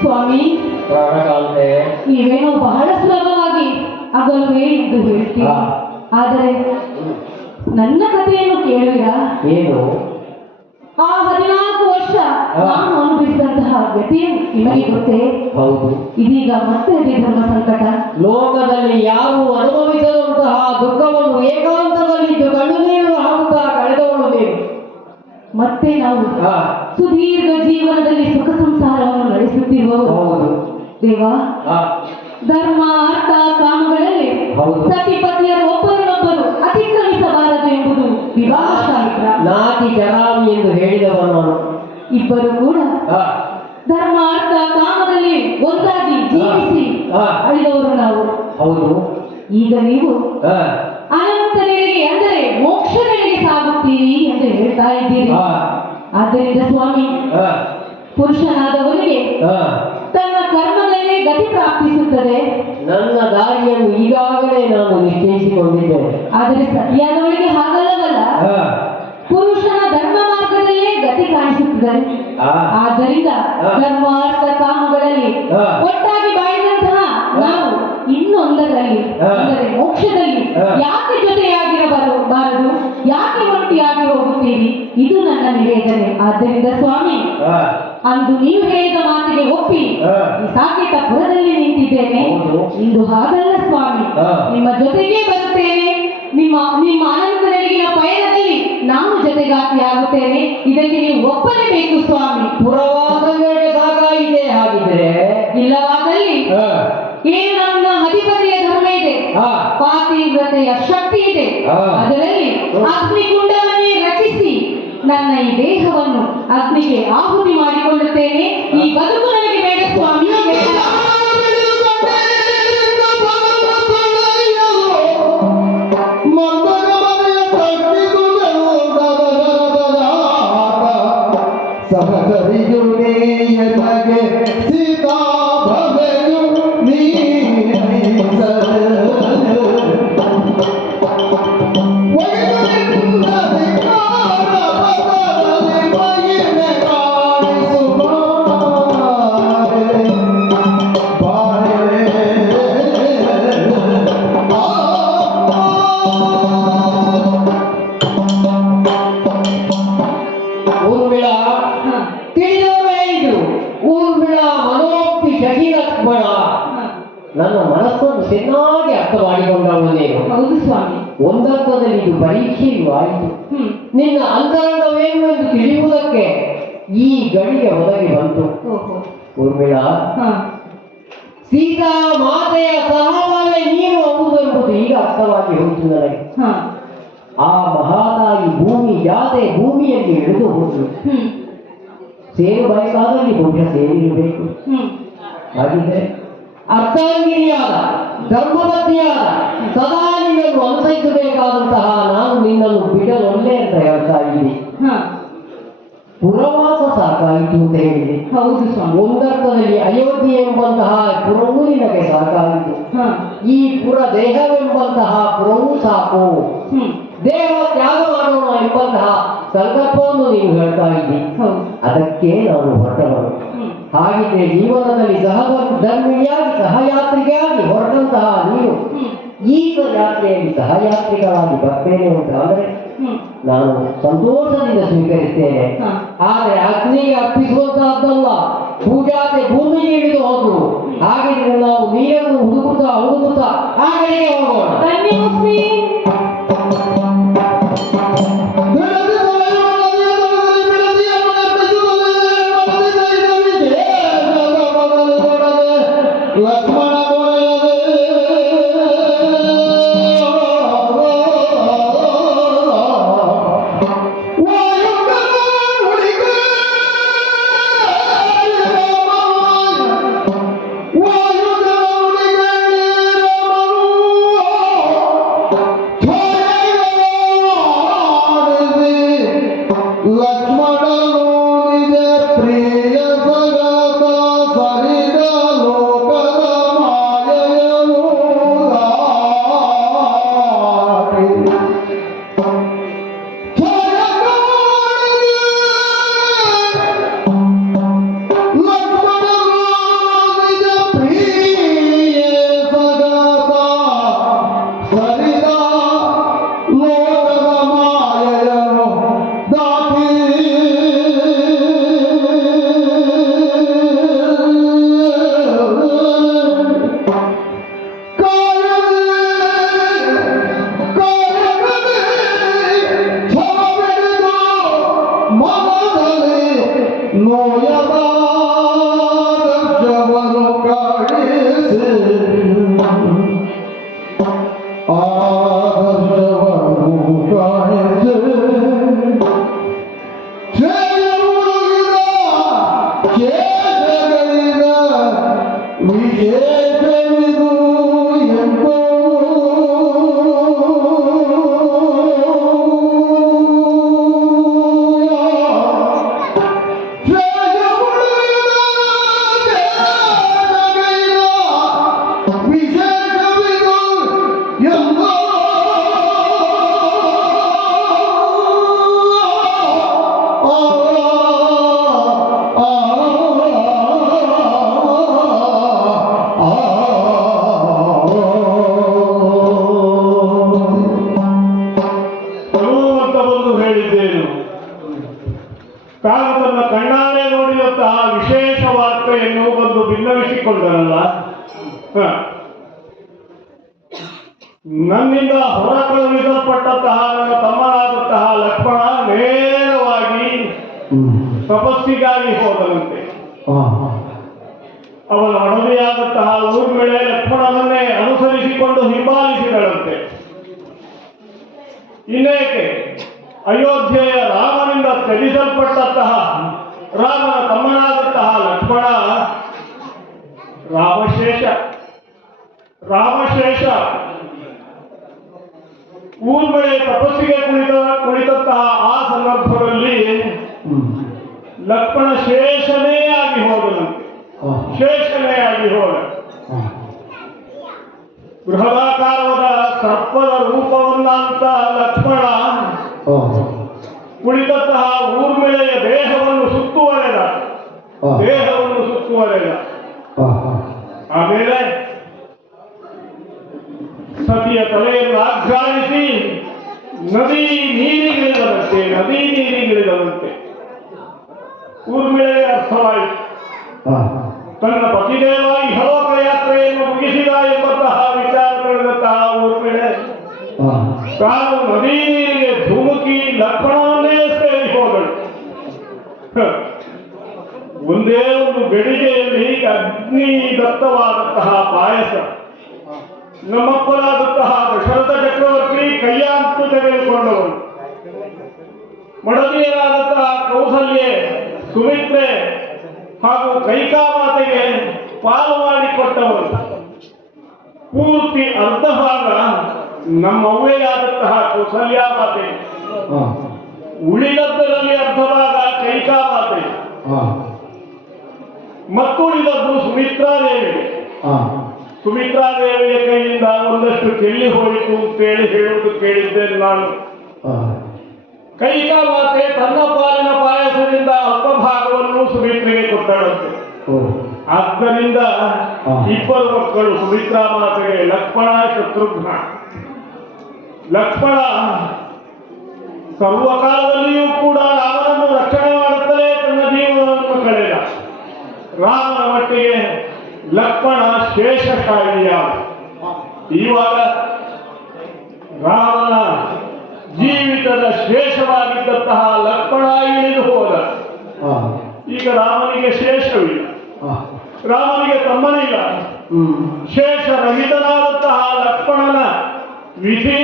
ಸ್ವಾಮಿ, ನೀವೇನೋ ಬಹಳ ಸುಲಭವಾಗಿ ಅಗಲುವೆ ಎಂದು ಹೇಳ್ತೀರಿ. ಆದರೆ ನನ್ನ ಕಥೆಯನ್ನು ಕೇಳಿರಾ? ಏನು? ಆ 14 ವರ್ಷ ನಾನು ಅನುಭವಿಸಿದಂತಹ ವ್ಯಥೆ ನಿಮಗೆ ಗೊತ್ತೇ? ಹೌದು. ಇದೀಗ ಮತ್ತೆ ಅದೇ ಧರ್ಮ ಸಂಕಟ. ಲೋಕದಲ್ಲಿ ಯಾರು ಅನುಭವಿಸದಂತಹ ದುಃಖವನ್ನು ಏಕಾಂತದಲ್ಲಿದ್ದು ಕಣ್ಣುನೀರು ಹಾಕುತ್ತಾ ಕಳೆದವಳು ನೀನು. ಮತ್ತೆ ನಾವು ಆ, ಸುದೀರ್ಘ ಜೀವನದಲ್ಲಿ ಸುಖ ಸಂಸಾರವನ್ನು ನಡೆಸುತ್ತಿರುವವರು. ಹೌದು. ದೇವ, ಆ, ಧರ್ಮ ಅರ್ಥ ಕಾಮಗಳಲ್ಲಿ ಹೌದು. ಸತಿಪತಿಯರು ಒಬ್ಬರನ್ನೊಬ್ಬರು ಅತಿಕ್ರಮಿಸಬಾರದು ಎಂಬುದು ವಿವಾಹ ಶಾಸ್ತ್ರ. ನಾತಿ ಚರಾಮಿ ಎಂದು ಹೇಳಿದವನು ನಾನು. ಇಬ್ಬರು ಕೂಡ ಆ, ಧರ್ಮ ಅರ್ಥ ಕಾಮದಲ್ಲಿ ಒಂದಾಗಿ ಜೀವಿಸಿ ಆ. ಅಳಿದವರು ನಾವು. ಹೌದು. ಈಗ ನೀವು ಆ, ಅನಂತರೆಡೆಗೆ ಅಂದರೆ ಮೋಕ್ಷದೆಡೆಗೆ ಸಾಗುತ್ತೀರಿ ಎಂದು ಹೇಳ್ತಾ ಇದ್ದೀರಿ. ಆ, ಆದ್ದರಿಂದ ಸ್ವಾಮಿ, ಆ, ಪುರುಷನಾದವನಿಗೆ ಆ, ತನ್ನ ಕರ್ಮದಲ್ಲೇ ಗತಿ ಪ್ರಾಪ್ತಿಸುತ್ತದೆ. ನನ್ನ ದಾರಿಯನ್ನು ಈಗಾಗಲೇ ನಾನು ನಿಶ್ಚಯಿಸಿಕೊಂಡಿದ್ದೇನೆ. ಆದರೆ ಸತಿಯಾದವಳಿಗೆ ಹಾಗಲ್ಲವಲ್ಲ, ಆ, ಪುರುಷನ ಧರ್ಮ ಮಾರ್ಗದಲ್ಲೇ ಗತಿ ಕಾಣಿಸುತ್ತದೆ. ಆ, ಆದ್ದರಿಂದ ಧರ್ಮ ಅರ್ಥ ಕಾಮಗಳಲ್ಲಿ ಒಟ್ಟಾಗಿ ಬಾಳಿದಂತಹ ನಾವು ಇನ್ನೊಂದರಲ್ಲಿ ಅಂದರೆ ಮೋಕ್ಷದಲ್ಲಿ ಯಾಕೆ ಜೊತೆಯಾಗಿರಬಾರದು, ಯಾಕೆ ಒಂಟಿಯಾಗಿ ಹೋಗುತ್ತೀರಿ? ಇದು ನನ್ನ ನಿವೇದನೆ. ಆದ್ದರಿಂದ ಸ್ವಾಮಿ, ಆ, ಅಂದು ನೀವು ಹೇಳಿದ ಮಾತಿಗೆ ಒಪ್ಪಿ ಈ ಸಾಕೇತ ಪುರದಲ್ಲಿ ನಿಂತಿದ್ದೇನೆ. ಇಂದು ಹಾಗಲ್ಲ ಸ್ವಾಮಿ, ನಿಮ್ಮ ಜೊತೆಗೇ ಬರುತ್ತೇನೆ. ನಿಮ್ಮ ಅನಂತರೆಡೆಗಿನ ಪಯಣದಲ್ಲಿ ನಾನು ಜೊತೆಗಾತಿಯಾಗುತ್ತೇನೆ. ಇದಕ್ಕೆ ನೀವು ಒಪ್ಪಲೇಬೇಕು ಸ್ವಾಮಿ. ಪುರವಾದ ಮೇಲೆ ಸಾಕಾಗಿದೆ ಹಾಗಿದ್ರೆ. ಇಲ್ಲವಾದಲ್ಲಿ ಏನು ನನ್ನ ಅಧಿಪತಿಯ ಧರ್ಮ ಇದೆ, ಹಾ. ಪಾತಿವ್ರತೆಯ ಶಕ್ತಿ ಇದೆ. ಹಾ. ಅದರಲ್ಲಿ ಅಗ್ನಿಕುಂಡವನ್ನೇ ರಚಿಸಿ ನನ್ನ ಈ ದೇಹವನ್ನು ಅಗ್ನಿಗೆ ಆಹುತಿ ಮಾಡಿಕೊಳ್ಳುತ್ತೇನೆ. ಈ ಬದುಕು ನನಗೆ ಬೇಡ ಸ್ವಾಮಿ, ಬೇಡ. ಸಹಕರಿಯು ನೀಯನಗೆ ಸೀತಾ ಭವೆಯು ಊರ್ಮಿಳ ತಿಳಿದವರೇ ಇದು. ಊರ್ಮಿಳ ಮನೋಪಿ ಶಶಿಲಕ್ಷ್ಮಣ. ನನ್ನ ಮನಸ್ಸನ್ನು ಚೆನ್ನಾಗಿ ಅರ್ಥ ಮಾಡಿಕೊಂಡವಳು ನೀನು. ಹೌದು ಸ್ವಾಮಿ. ಒಂದರ್ಥದಲ್ಲಿ ಇದು ಪರೀಕ್ಷೆಯೂ ಆಯಿತು. ನಿನ್ನ ಅಂತರಂಗವೇನು ಎಂದು ತಿಳಿಯುವುದಕ್ಕೆ ಈ ಗಳಿಗೆ ಒದಗಿ ಬಂತು. ಓಹೋ. ಊರ್ಮಿಳ, ಸೀತಾ ಮಾತೆಯ ಸಹವಾಲೆ ನೀನು ಎಂಬುದು ಈಗ ಅರ್ಥವಾಗಿ ಹೋಯಿತು ನನಗೆ. ಆ ಮಹಾತಾಯಿ ಭೂಮಿ ಜಾತೆ ಭೂಮಿಯಲ್ಲಿ ಇಳಿದು ಹೋದ್ರು. ಸೇರಬೇಕಾದಲ್ಲಿ ಬಹುಶಃ ಸೇರಿರಬೇಕು. ಹಾಗಿದ್ರೆ ಅರ್ಥಾಂಗಿನಿಯಾದ ಧರ್ಮಪತ್ನಿಯಾದ ಸದಾ ನಿನ್ನನ್ನು ಅನುಸರಿಸಬೇಕಾದಂತಹ ನಾನು ನಿನ್ನನ್ನು ಬಿಡಲೊಲ್ಲೆ ಅಂತ ಹೇಳ್ತಾ ಇದ್ದೀನಿ. ಪುರವಾಸ ಸಾಕಾಯಿತು ಅಂತ ಹೇಳಿದೆ. ಹೌದು ಸ್ವಾಮಿ. ಒಂದರ್ಥದಲ್ಲಿ ಅಯೋಧ್ಯೆ ಎಂಬಂತಹ ಪುರವೂ ನಿನಗೆ ಸಾಕಾಯಿತು. ಈ ಪುರ ದೇಹವೆಂಬಂತಹ ಪುರವೂ ಸಾಕು. ದೇಹ ತ್ಯಾಗ ಮಾಡೋಣ ಎಂಬಂತಹ ಸಂಕಲ್ಪವನ್ನು ನೀನು ಹೇಳ್ತಾ ಇದ್ದಿ. ಅದಕ್ಕೆ ನಾನು ಹೊರಟವನು. ಹಾಗಿದ್ರೆ ಜೀವನದಲ್ಲಿ ಧರ್ಮಿಯಾಗಿ ಸಹಯಾತ್ರಿಕೆಯಾಗಿ ಹೊರಟಂತಹ ನೀನು ಈಗ ಯಾತ್ರೆಯಲ್ಲಿ ಸಹಯಾತ್ರಿಗಳಾಗಿ ಬರ್ತೇನೆ ಅಂತ ಅಂದರೆ ನಾನು ಸಂತೋಷದಿಂದ ಸ್ವೀಕರಿಸ್ತೇನೆ. ಆದರೆ ಅಗ್ನಿಗೆ ಅರ್ಪಿಸುವಂತಹದ್ದಲ್ಲ, ಪೂಜಾತೆ ಭೂಮಿಗೆ ಇಳಿದು ಹೋಗು. ಹಾಗಿದ್ರೆ ನಾವು ನೀರನ್ನು ಹುಡುಕುತ್ತಾ ಹಾಗೆಯೇ ಹೋಗೋಣ. ಧನ್ಯೋಸ್ಮಿ. ತಾನು ತನ್ನ ಕಣ್ಣಾರೆ ನೋಡಿದಂತಹ ವಿಶೇಷ ವಾರ್ತೆಯನ್ನು ಬಂದು ಭಿನ್ನವಿಸಿಕೊಂಡರಲ್ಲ. ನನ್ನಿಂದ ಹೊರ ಕಳುಹಿಸಲ್ಪಟ್ಟಂತಹ ನನ್ನ ತಮ್ಮನಾದಂತಹ ಲಕ್ಷ್ಮಣ ನೇರವಾಗಿ ತಪಸ್ಸಿಗಾಗಿ ಹೋದನಂತೆ. ಅವನ ಮಡದಿಯಾದಂತಹ ಊರ್ಮಿಳೆ ಲಕ್ಷ್ಮಣನನ್ನೇ ಅನುಸರಿಸಿಕೊಂಡು ಹಿಂಬಾಲಿಸಿದಳಂತೆ. ಇನ್ನೇಕೆ ಅಯೋಧ್ಯೆಯ ರಾಮನಿಂದ ತ್ಯಜಿಸಲ್ಪಟ್ಟಂತಹ ರಾಮನ ತಮ್ಮನಾದಂತಹ ಲಕ್ಷ್ಮಣ ರಾಮಶೇಷ ಊರ್ಮಿಳೆ ತಪಸ್ಸಿಗೆ ಕುಳಿತಂತಹ ಆ ಸಂದರ್ಭದಲ್ಲಿ ಲಕ್ಷ್ಮಣ ಶೇಷನೇ ಆಗಿ ಹೋದ. ಬೃಹದಾಕಾರದ ಸರ್ಪದ ರೂಪವನ್ನಂತ ಲಕ್ಷ್ಮಣ ಕುಳಿತಂತಹ ಊರ್ಮಿಳೆಯ ದೇಹವನ್ನು ಸುತ್ತುವರೆದ. ಆಮೇಲೆ ಸತಿಯ ತಲೆಯನ್ನು ಆಘ್ರಾಣಿಸಿ ನದಿ ನೀರಿಗಿಳಿದಂತೆ ಊರ್ಮಿಳೆಯ ಅರ್ಥವಾಯಿತು. ತನ್ನ ಪತಿದೇವ ಇಹಲೋಕ ಯಾತ್ರೆಯನ್ನು ಮುಗಿಸಿದ ಎಂಬಂತಹ ವಿಚಾರಗಳಿದಂತಹ ಊರ್ಮಿಳೆ ತಾನು ನದಿ ನೀರಿಗೆ ಧುಮುಕಿ ಲಕ್ಷ್ಮಣವನ್ನೇ ಸೇರಿ ಹೋದಳು. ಒಂದೇ ಒಂದು ಬೆಳಿಗ್ಗೆಯಲ್ಲಿ ಅಗ್ನಿದತ್ತವಾದಂತಹ ಪಾಯಸ ನಮ್ಮಪ್ಪನಾದಂತಹ ದಶರಥ ಚಕ್ರವರ್ತಿ ಕೈಯಾಂತು ತೆಗೆದುಕೊಂಡವನು. ಮಡದಿಯರಾದಂತಹ ಕೌಸಲ್ಯೆ, ಸುಮಿತ್ರೆ ಹಾಗೂ ಕೈಕಾಮಾತೆಗೆ ಪಾಲು ಮಾಡಿಕೊಟ್ಟವನು. ಪೂರ್ತಿ ಅರ್ಧ ಭಾಗ ನಮ್ಮವ್ವೆಯಾದಂತಹ ಕೌಸಲ್ಯ ಮಾತೆ, ಉಳಿದದ್ದರಲ್ಲಿ ಅರ್ಧ ಭಾಗ ಕೈಕಾಮಾತೆ, ಮತ್ತುಳಿದದ್ದು ಸುಮಿತ್ರಾದೇವಿಯ ಕೈಯಿಂದ ಒಂದಷ್ಟು ಚೆಲ್ಲಿ ಹೋಯಿತು ಅಂತೇಳಿ ಹೇಳುವುದು ಕೇಳಿದ್ದೇನೆ ನಾನು. ಕೈಕಾಮಾತೆ ತನ್ನ ಪಾಲಿನ ಪಾಯಸದಿಂದ ಅಲ್ಪ ಭಾಗವನ್ನು ಸುಮಿತ್ರೆಗೆ ಕೊಟ್ಟಳಂತೆ. ಆದ್ದರಿಂದ ಇಬ್ಬರು ಮಕ್ಕಳು ಸುಮಿತ್ರಾ ಮಾತೆಗೆ, ಲಕ್ಷ್ಮಣ ಶತ್ರುಘ್ನ. ಲಕ್ಷ್ಮಣ ಸರ್ವಕಾಲದಲ್ಲಿಯೂ ಕೂಡ ರಾಮನನ್ನು ರಕ್ಷಣೆ ಮಾಡುತ್ತಲೇ ತನ್ನ ಜೀವನವನ್ನು ಕಳೆದ. ರಾಮನ ಮಟ್ಟಿಗೆ ಲಕ್ಷ್ಮಣ ಶೇಷಶಾಹಿಯ. ಇವಾಗ ರಾಮನ ಜೀವಿತದ ಶೇಷವಾಗಿದ್ದಂತಹ ಲಕ್ಷ್ಮಣ ಇಳಿದು ಹೋದ. ಈಗ ರಾಮನಿಗೆ ಶೇಷವಿಲ್ಲ, ರಾಮನಿಗೆ ತಮ್ಮನಿಲ್ಲ. ಶೇಷರಹಿತನಾದಂತಹ ಲಕ್ಷ್ಮಣನ ವಿಧಿ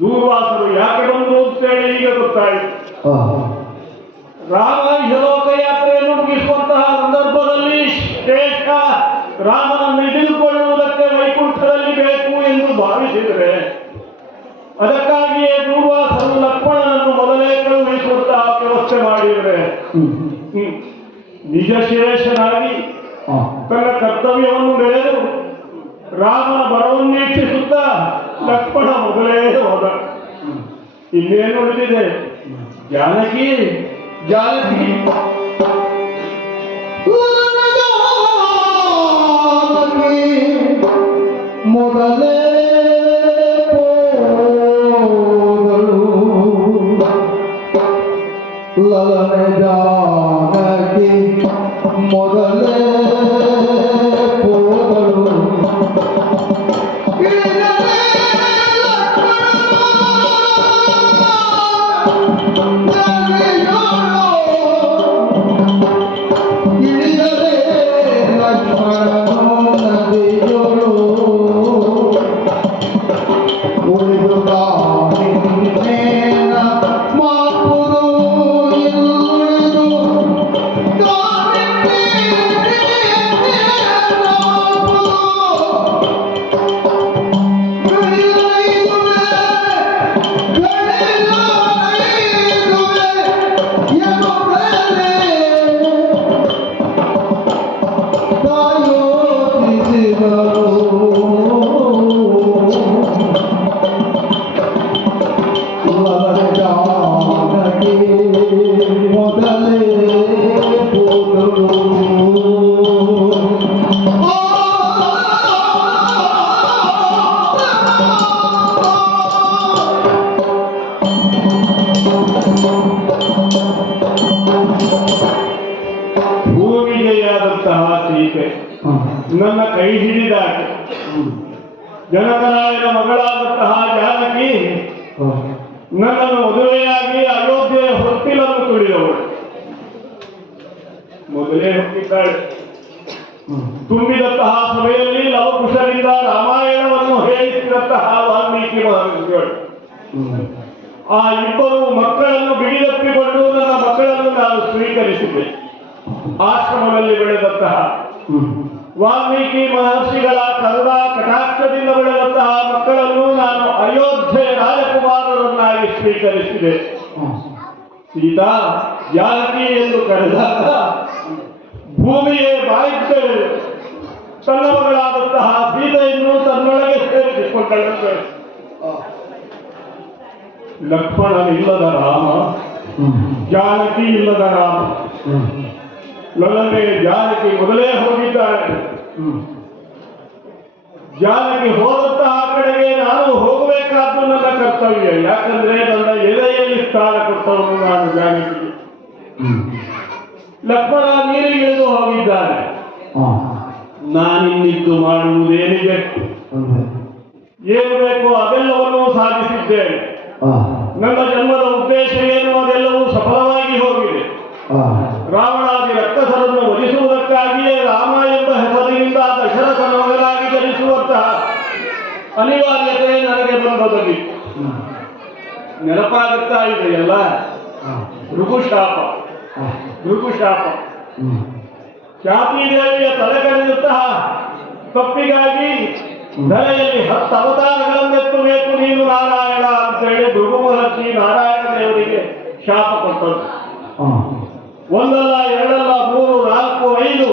ದೂರ್ವಾಸರು ಯಾಕೆ ಬಂದರು ಅಂತೇಳಿ ಈಗ ಗೊತ್ತಾಯಿತು. ರಾಮ ಇಹಲೋಕ ಯಾತ್ರೆಯನ್ನು ಮುಗಿಸುವಂತಹ ಸಂದರ್ಭದಲ್ಲಿ ಶೇಷ ರಾಮನನ್ನು ಹಿಡಿದುಕೊಳ್ಳುವುದಕ್ಕೆ ವೈಕುಂಠದಲ್ಲಿ ಬೇಕು ಎಂದು ಭಾವಿಸಿದರೆ, ಅದಕ್ಕಾಗಿಯೇ ದೂರ್ವಾಸರು ಲಕ್ಷ್ಮಣನನ್ನು ಮೊದಲೇ ಕಳುಹಿಸುವಂತಹ ವ್ಯವಸ್ಥೆ ಮಾಡಿದರೆ, ನಿಜ ಶೇಷನಾಗಿ ತನ್ನ ಕರ್ತವ್ಯವನ್ನು ಬೆಳೆದು ರಾಮನ ಬರವನ್ನೀಕ್ಷಿಸುತ್ತಾ ಲಕ್ಷ್ಮಣ ಮೊದಲೇ ಹೋದ. ಇನ್ನೇನು ಉಳಿದಿದೆ? ಜಾನಕಿ ಮೊದಲೇ ಲಲನೆ ಜಾನಕಿ ಮೊದಲೇ ಹೋದಳು. ಭೂಮಿಗೆಯಾದಂತಹ ಸೀತೆ ನನ್ನ ಕೈ ಹಿಡಿದಾಗ ಜನಕರಾಯನ ಮಗಳಾದಂತಹ ಜಾನಕಿ ನನ್ನನ್ನು ಮದುವೆಯಾಗಿ ಅಯೋಧ್ಯೆಯ ಹೊತ್ತಿಲನ್ನು ತುಳಿದವಳು. ಮೊದಲೇ ಹುಟ್ಟಿದ್ದಾಳೆ. ತುಂಬಿದಂತಹ ಸಭೆಯಲ್ಲಿ ಲವಕುಶರಿಂದ ರಾಮಾಯಣವನ್ನು ಹೇಳಿಸಿದಂತಹ ವಾಲ್ಮೀಕಿ ಮಹರ್ಷಿಗಳು ಆ ಇಬ್ಬರು ಮಕ್ಕಳನ್ನು ಬಿಗಿದಪ್ಪಿಕೊಂಡು ನನ್ನ ಮಕ್ಕಳನ್ನು ನಾನು ಸ್ವೀಕರಿಸಿದೆ. ಆಶ್ರಮದಲ್ಲಿ ಬೆಳೆದಂತಹ ವಾಲ್ಮೀಕಿ ಮಹರ್ಷಿಗಳ ಕರುಣಾ ಕಟಾಕ್ಷದಿಂದ ಬೆಳೆದಂತಹ ಮಕ್ಕಳನ್ನು ನಾನು ಅಯೋಧ್ಯೆ ರಾಜಕುಮಾರರನ್ನಾಗಿ ಸ್ವೀಕರಿಸಿದೆ. ಸೀತಾ ಜಾನಕಿ ಎಂದು ಕರೆದಾಗ ಭೂಮಿಯೇ ಬಾಯಿದ್ದರೆ ತನ್ನ ಮಗಳಾದಂತಹ ಸೀತೆಯನ್ನು ತನ್ನೊಳಗೆ ಸೇರಿಸಿಕೊಂಡಳಂತೆ. ಲಕ್ಷ್ಮಣನಿಲ್ಲದ ರಾಮ, ಜಾನಕಿ ಇಲ್ಲದ ರಾಮ. ನನ್ನನ್ನೇ ಜಾನಕಿ ಮೊದಲೇ ಹೋಗಿದ್ದಾಳೆ. ಜಾನಕಿ ಹೋದಂತಹ ಕಡೆಗೆ ನಾನು ಹೋಗಬೇಕಾದ್ದು ನನ್ನ ಕರ್ತವ್ಯ. ಯಾಕಂದ್ರೆ ನನ್ನ ಎದೆಯಲ್ಲಿ ಸ್ಥಾನ ಕೊಟ್ಟವನು ನಾನು ಜಾನಕಿ. ಲಕ್ಷ್ಮಣ ನೀರಿಗೆ ಇಳಿದು ಹೋಗಿದ್ದಾನೆ. ನಾನಿನ್ನಿದ್ದು ಮಾಡುವುದೇನಿದೆ, ಏನು ಬೇಕೋ ಅದೆಲ್ಲವನ್ನೂ ಸಾಧಿಸಿದ್ದೇನೆ. ನನ್ನ ಜನ್ಮದ ಉದ್ದೇಶ ಏನು ಅದೆಲ್ಲವೂ ಸಫಲವಾಗಿ ಹೋಗಿದೆ. ರಾವಣಾದಿ ರಕ್ಕಸರನ್ನು ವಧಿಸುವುದಕ್ಕಾಗಿಯೇ ರಾಮ ಎಂಬ ಹೆಸರಿನಿಂದ ದಶರಥನ ಮಗನಾಗಿ ಜನಿಸುವಂತಹ ಅನಿವಾರ್ಯತೆ ನನಗೆ ಬಂದೊದಗಿತ್ತು. ನೆನಪಾಗುತ್ತಾ ಇದೆಯಲ್ಲ ಭೃಗುಶಾಪ. ಶಾಂತಿದೇವಿಯ ತಲೆ ಕಡಿದಂತಹ ತಪ್ಪಿಗಾಗಿ ಧರೆಯಲ್ಲಿ 10 ಅವತಾರಗಳನ್ನೆತ್ತಬೇಕು ನೀನು ನಾರಾಯಣ ಅಂತೇಳಿ ಭೃಗು ಮಹರ್ಷಿ ನಾರಾಯಣ ದೇವರಿಗೆ ಶಾಪ ಕೊಟ್ಟರು. ಒಂದಲ್ಲ, ಎರಡಲ್ಲ, 3, 4, 5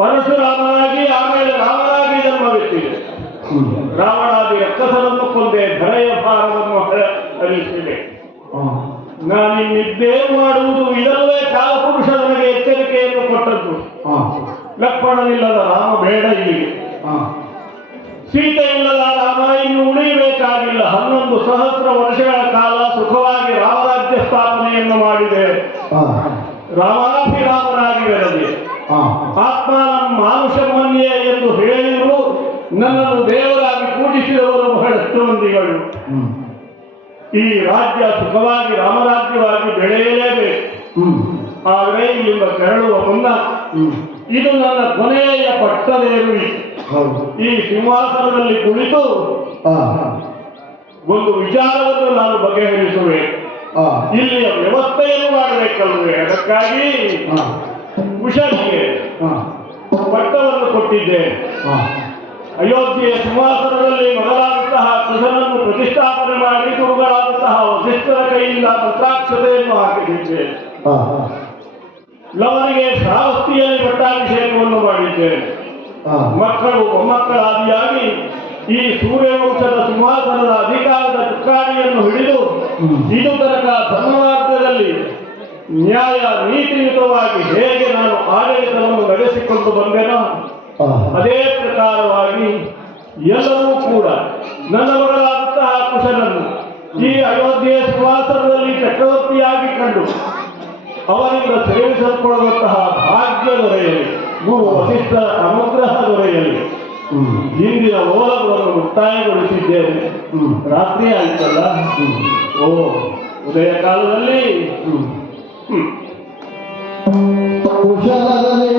ಪರಶುರಾಮನಾಗಿ ಆಮೇಲೆ ರಾಮನಾಗಿ ಜನ್ಮವೆತ್ತಿದೆ. ರಾವಣಾದಿ ರಕ್ಕಸರನ್ನು ಕೊಂದೆ, ಧರೆಯ ಭಾರವನ್ನು ಹರಿಸಿದೆ. ನಾನಿನ್ನಿದ್ದೇನು ಮಾಡುವುದು, ಇದಲ್ಲೇ ಕಾಲಪುರುಷ ನನಗೆ ಎಚ್ಚರಿಕೆಯನ್ನು ಕೊಟ್ಟದ್ದು. ಲಕ್ಷ್ಮಣನಿಲ್ಲದ ರಾಮ ಬೇಡ ಇಲ್ಲಿಗೆ, ಸೀತೆ ಇಲ್ಲದ ರಾಮ ಇನ್ನು ಉಳಿಯಬೇಕಾಗಿಲ್ಲ. 11 ಸಹಸ್ರ ವರ್ಷಗಳ ಕಾಲ ಸುಖವಾಗಿ ರಾಮರಾಜ್ಯ ಸ್ಥಾಪನೆಯನ್ನು ಮಾಡಿದೆ. ರಾಮಾಭಿರಾಮನಾಗಿ ಬೆಳೆದೆ. ಆತ್ಮಾನಂ ಮಾನುಷಮನ್ಯೇ ಎಂದು ಹೇಳಿದರು. ನನ್ನನ್ನು ದೇವರಾಗಿ ಪೂಜಿಸಿದವರು ಬಹಳಷ್ಟು ಮಂದಿಗಳು. ಈ ರಾಜ್ಯ ಸುಖವಾಗಿ ರಾಮರಾಜ್ಯವಾಗಿ ಬೆಳೆಯಲೇಬೇಕು. ಆದರೆ ಇಲ್ಲಿಂದ ತೆರಳುವ ಮುನ್ನ ಇದು ನನ್ನ ಕೊನೆಯ ಪಟ್ಟದೇರು. ಈ ಸಿಂಹಾಸನದಲ್ಲಿ ಕುಳಿತು ಒಂದು ವಿಚಾರವನ್ನು ನಾನು ಬಗೆಹರಿಸುವೆ. ಇಲ್ಲಿಯ ವ್ಯವಸ್ಥೆಯನ್ನು ಮಾಡಬೇಕಲ್ವೇ? ಅದಕ್ಕಾಗಿ ಕುಶನಿಗೆ ಪಟ್ಟವನ್ನು ಕೊಟ್ಟಿದ್ದೆ. ಅಯೋಧ್ಯೆಯ ಸಿಂಹಾಸನದಲ್ಲಿ ಮೊದಲಾದಂತಹ ಕುಶನನ್ನು ಪ್ರತಿಷ್ಠಾಪನೆ ಮಾಡಿ ಗುರುಗಳಾದಂತಹ ವಸಿಷ್ಠರ ಕೈಯಿಂದ ಮಂತ್ರಾಕ್ಷತೆಯನ್ನು ಹಾಕಿದ್ದೆ. ಲವನಿಗೆ ಶ್ರಾವಸ್ತಿಯಲ್ಲಿ ಪಟ್ಟಾಭಿಷೇಕವನ್ನು ಮಾಡಿದ್ದೇನೆ. ಮಕ್ಕಳು ಮೊಮ್ಮಕ್ಕಳಾದಿಯಾಗಿ ಈ ಸೂರ್ಯವಂಶದ ಸಿಂಹಾಸನದ ಅಧಿಕಾರದ ಚುಕ್ಕಾಣಿಯನ್ನು ಹಿಡಿದು ಇದು ತನಕ ಧರ್ಮಮಾರ್ಗದಲ್ಲಿ ನ್ಯಾಯ ನೀತಿಯುತವಾಗಿ ಹೇಗೆ ನಾನು ಆಡಳಿತವನ್ನು ನಡೆಸಿಕೊಂಡು ಬಂದೆನೋ ಅದೇ ಪ್ರಕಾರವಾಗಿ ಎಲ್ಲರೂ ಕೂಡ ನನ್ನ ಮಗಳಾದಂತಹ ಕುಶನನ್ನು ಈ ಅಯೋಧ್ಯೆಯ ಸಿಂಹಾಸನದಲ್ಲಿ ಚಕ್ರವರ್ತಿಯಾಗಿ ಕಂಡು ಅವರಿಂದ ಸೇವಿಸಲ್ಪಡುವಂತಹ ಭಾಗ್ಯ ದೊರೆಯಲಿ, ಗುರು ವಸಿಷ್ಠರ ಅನುಗ್ರಹ ದೊರೆಯಲಿ. ಹಿಂದಿನ ಓಲಗಳನ್ನು ಮುಕ್ತಾಯಗೊಳಿಸಿದ್ದೇನೆ. ರಾತ್ರಿ ಆಯ್ತಲ್ಲ, ಉದಯ ಕಾಲದಲ್ಲಿ ಕುಶಲದಲ್ಲಿ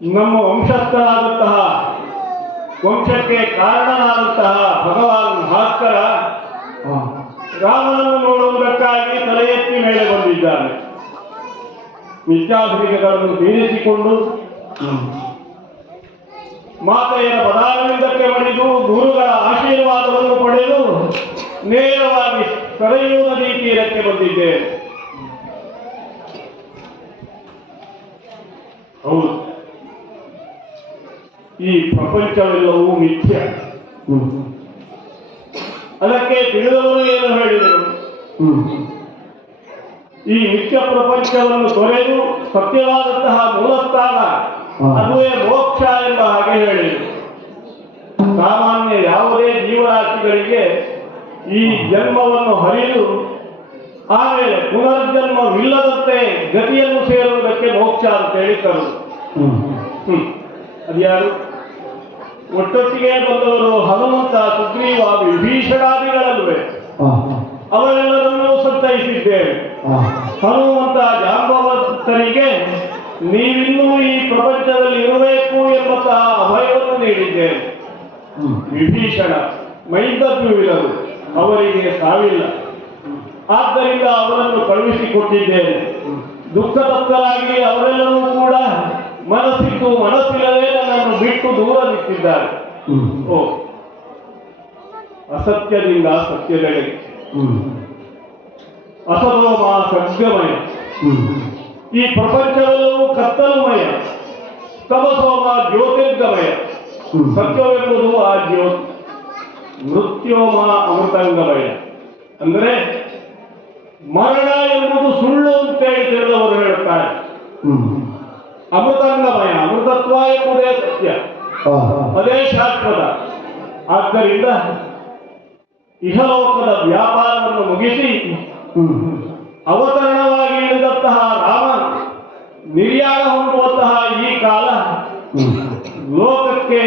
ನಮ್ಮ ವಂಶಸ್ಥರಾದಂತಹ ವಂಶಕ್ಕೆ ಕಾರಣನಾದಂತಹ ಭಗವಾನ್ ಭಾಸ್ಕರ ರಾಮನನ್ನು ನೋಡುವುದಕ್ಕಾಗಿ ತಲೆ ಎತ್ತಿ ಮೇಲೆ ಬಂದಿದ್ದಾನೆ. ನಿತ್ಯಾಧುನಿಕಗಳನ್ನು ತೀರಿಸಿಕೊಂಡು ಮಾತೆಯ ಪದಾರವಿಂದಕ್ಕೆ ಮಣಿದು ಗುರುಗಳ ಆಶೀರ್ವಾದವನ್ನು ಪಡೆದು ನೇರವಾಗಿ ಸರಯೂ ನದಿ ತೀರಕ್ಕೆ ಬಂದಿದ್ದೇನೆ. ಹೌದು, ಈ ಪ್ರಪಂಚವೆಲ್ಲವೂ ಮಿಥ್ಯ. ಅದಕ್ಕೆ ತಿಳಿದವರು ಏನು ಹೇಳಿದರು? ಈ ಮಿಥ್ಯ ಪ್ರಪಂಚವನ್ನು ತೊರೆದು ಸತ್ಯವಾದಂತಹ ಮೂಲಸ್ಥಾನ ಅದುವೇ ಮೋಕ್ಷ ಎಂಬ ಹಾಗೆ ಹೇಳಿದರು. ಸಾಮಾನ್ಯ ಯಾವುದೇ ಜೀವರಾಶಿಗಳಿಗೆ ಈ ಜನ್ಮವನ್ನು ಹರಿದು ಆಮೇಲೆ ಪುನರ್ಜನ್ಮವಿಲ್ಲದಂತೆ ಗತಿಯನ್ನು ಸೇರುವುದಕ್ಕೆ ಮೋಕ್ಷ ಅಂತ ಹೇಳಿ ಕರೆದು. ಅದ್ಯಾರು? ಒಟ್ಟೊಟ್ಟಿಗೆ ಬಂದವರು ಹನುಮಂತ, ಸುಗ್ರೀವ, ವಿಭೀಷಣಾದಿಗಳಲ್ವೇ? ಅವರೆಲ್ಲರನ್ನೂ ಸಂತೈಸಿದ್ದೇವೆ. ಹನುಮಂತ ಜಾಂಬವಂತರಿಗೆ ನೀವಿನ್ನೂ ಈ ಪ್ರಪಂಚದಲ್ಲಿ ಇರಬೇಕು ಎಂಬಂತಹ ಅಭಯವನ್ನು ನೀಡಿದ್ದೇನೆ. ವಿಭೀಷಣ ಮೈಂದವ್ಯುವಿದರು, ಅವರಿಗೆ ಸಾವಿಲ್ಲ, ಆದ್ದರಿಂದ ಅವರನ್ನು ಕಳುಹಿಸಿಕೊಟ್ಟಿದ್ದೇನೆ. ದುಃಖತಪ್ತರಾಗಿ ಅವರೆಲ್ಲರೂ ಕೂಡ ಮನಸ್ಸಿದ್ದು ಮನಸ್ಸಿಲ್ಲದೆ ನನ್ನನ್ನು ಬಿಟ್ಟು ದೂರ ನಿಂತಿದ್ದಾರೆ. ಓ, ಅಸತ್ಯದಿಂದ ಸತ್ಯದೆಡೆಗೆ, ಅಸತೋಮ ಸತ್ಯಮಯ. ಈ ಪ್ರಪಂಚವೆಲ್ಲವೂ ಕತ್ತಲುಮಯ, ತಮಸೋಮ ಜ್ಯೋತಿರ್ಗಮಯ. ಸತ್ಯವೆಂಬುದು ಆ ಜ್ಯೋತಿ, ಮೃತ್ಯೋಮ ಅಮೃತಂಗಮಯ. ಅಂದರೆ ಮರಣ ಎಂಬುದು ಸುಳ್ಳು ಅಂತೇಳಿ ತಿಳಿದವರು ಹೇಳುತ್ತಾರೆ. ಅಮೃತಾಂಗಮಯ, ಅಮೃತತ್ವ ಎಂಬುದೇ ಸತ್ಯ, ಅದೇ ಶಾಶ್ವತ. ಆದ್ದರಿಂದ ಇಹಲೋಕದ ವ್ಯಾಪಾರವನ್ನು ಮುಗಿಸಿ ಅವತರಣವಾಗಿ ಇಳಿದಂತಹ ರಾಮ ನಿರ್ಯಾಣ ಹೊಂದುವಂತಹ ಈ ಕಾಲ ಲೋಕಕ್ಕೆ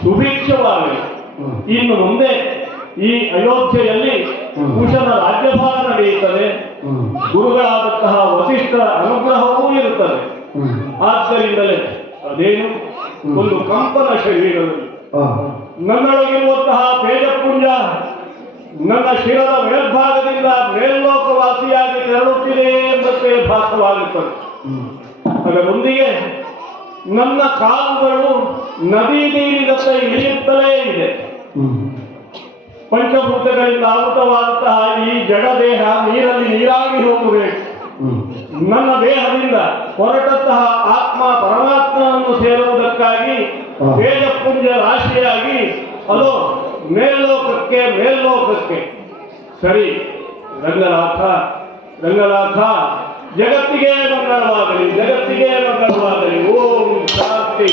ಸುಭಿಕ್ಷವಾಗಲಿ. ಇನ್ನು ಮುಂದೆ ಈ ಅಯೋಧ್ಯೆಯಲ್ಲಿ ಕುಶನ ರಾಜ್ಯಭಾರ ನಡೆಯುತ್ತದೆ. ಗುರುಗಳಾದಂತಹ ವಸಿಷ್ಠರ ಅನುಗ್ರಹವೂ ಇರುತ್ತದೆ. ಆದ್ದರಿಂದಲೇ ಅದೇನು ಒಂದು ಕಂಪನ ಶರೀರದಲ್ಲಿ ನನ್ನೊಳಗಿರುವಂತಹ ತೇಜಪುಂಜ ನನ್ನ ಶಿರದ ಮೇಲ್ಭಾಗದಿಂದ ಮೇಲ್ಲೋಕವಾಸಿಯಾಗಿ ತೆರಳುತ್ತಿದೆ ಎಂಬಂತೆ ಭಾಸವಾಗುತ್ತದೆ. ಅದರೊಂದಿಗೆ ನನ್ನ ಕಾಲುಗಳು ನದಿ ನೀರಿನಂತೆ ಇಳಿಯುತ್ತಲೇ ಇದೆ. ಪಂಚಭೂತಗಳಿಂದ ಆವೃತವಾದಂತಹ ಈ ಜಡದೇಹ ನೀರಲ್ಲಿ ನೀರಾಗಿ ಹೋಗಬೇಕು. ನನ್ನ ದೇಹದಿಂದ ಹೊರಟಂತಹ ಆತ್ಮ ಪರಮಾತ್ಮನನ್ನು ಸೇರುವುದಕ್ಕಾಗಿ ತೇಜಪುಂಜ ರಾಶಿಯಾಗಿ ಅದು ಮೇಲ್ಲೋಕಕ್ಕೆ ಮೇಲ್ಲೋಕಕ್ಕೆ. ಸರಿ ರಂಗನಾಥ, ರಂಗನಾಥ, ಜಗತ್ತಿಗೆ ಮಂಗಳವಾಗಲಿ, ಜಗತ್ತಿಗೆ ಮಂಗಳವಾಗಲಿ. ಓಂ ಶಾಂತಿ.